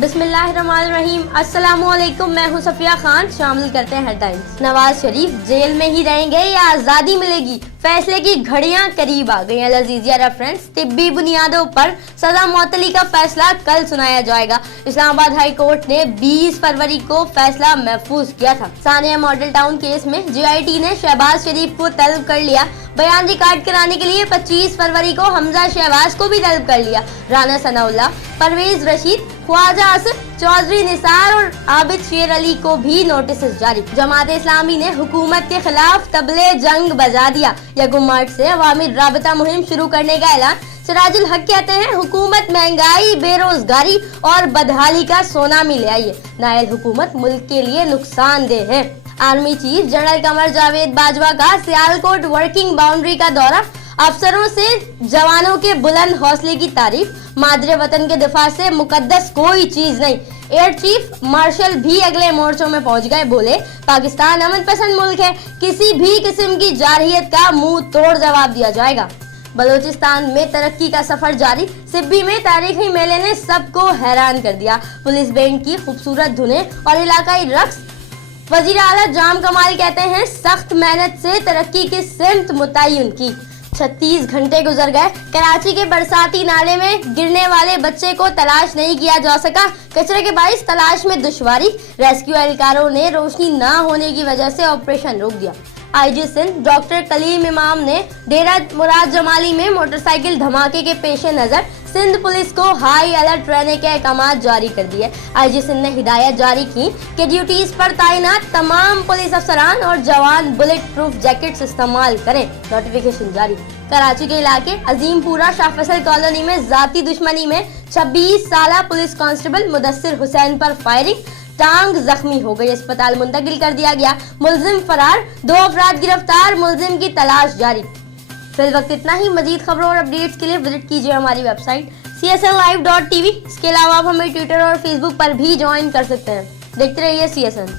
बिस्मिल्लाहिर्रहमानिर्रहीम। अस्सलामुअलैकुम, मैं हूं सफिया खान। शामिल करते हैं हेडलाइंस। नवाज शरीफ जेल में ही रहेंगे या आजादी मिलेगी, फैसले की घड़ियां करीब आ गई हैं। लजीजिया रेफरेंस तिब्बी बुनियादों पर सजा मुअत्तली का फैसला कल सुनाया जाएगा। इस्लामाबाद हाई कोर्ट ने 20 फरवरी को फैसला महफूज किया था। सानिया मॉडल टाउन केस में GIT ने शहबाज शरीफ को तलब कर लिया। बयान रिकॉर्ड कराने के लिए 25 फरवरी को हमजा शहबाज को भी तलब कर लिया। राना सनाउल्लाह, परवेज रशीद, ख्वाजा आसिफ, चौधरी निसार और आबिद शेर अली को भी नोटिस जारी। जमात इस्लामी ने हुकूमत के खिलाफ तबले जंग बजा दिया। यकम मार्च से अवामी राबता मुहिम शुरू करने का ऐलान। सिराजुल हक कहते हैं हुकूमत महंगाई, बेरोजगारी और बदहाली का सुनामी ले आई है। नायल हुकूमत मुल्क के लिए नुकसानदेह है। Army chief general Qamar Javed Bajwa का सियालकोट वर्किंग बाउंड्री का दौरा। अफसरों से जवानों के बुलंद हौसले की तारीफ। मादरे वतन के दिफा से मुकद्दस कोई चीज नहीं। एयर चीफ मार्शल भी अगले मोर्चों में पहुंच गए। बोले पाकिस्तान अमन पसंद मुल्क है, किसी भी किस्म की जारहियत का मुंह तोड़ जवाब दिया जाएगा। बलूचिस्तान में तरक्की का सफर जारी। सिब्बी में तारीखी मेले ने सबको हैरान कर दिया। पुलिस बैंड की खूबसूरत धुनें और इलाकाई रक्स। वजीर आला जाम कमाल कहते हैं सख्त मेहनत से तरक्की की सिमत मुतय्यन की। 36 घंटे गुजर गए, कराची के बरसाती नाले में गिरने वाले बच्चे को तलाश नहीं किया जा सका। कचरे के बाइस तलाश में दुश्वारी। रेस्क्यू एहलकारों ने रोशनी न होने की वजह से ऑपरेशन रोक दिया। IG सिंध डॉक्टर कलीम इमाम ने डेरा मुराद जमाली में मोटरसाइकिल धमाके के पेश नजर सिंध पुलिस को हाई अलर्ट रहने के अहकाम जारी कर दिए। IG सिंध ने हिदायत जारी की कि ड्यूटीज पर तैनात तमाम पुलिस अफसरान और जवान बुलेट प्रूफ जैकेट्स इस्तेमाल करें। नोटिफिकेशन जारी। कराची के इलाके अजीमपुरा शाह फैसल कॉलोनी में जाती दुश्मनी में 26 साला पुलिस कांस्टेबल मुदस्सिर हुसैन पर फायरिंग। टांग जख्मी हो गई, अस्पताल मुंतकिल कर दिया गया। मुलजिम फरार, 2 अफराद गिरफ्तार, मुलजिम की तलाश जारी। फिल वक्त इतना ही। मजीद खबरों और अपडेट्स के लिए विजिट कीजिए हमारी वेबसाइट csnlive.tv। इसके अलावा आप हमें ट्विटर और फेसबुक पर भी ज्वाइन कर सकते हैं। देखते रहिए CSN।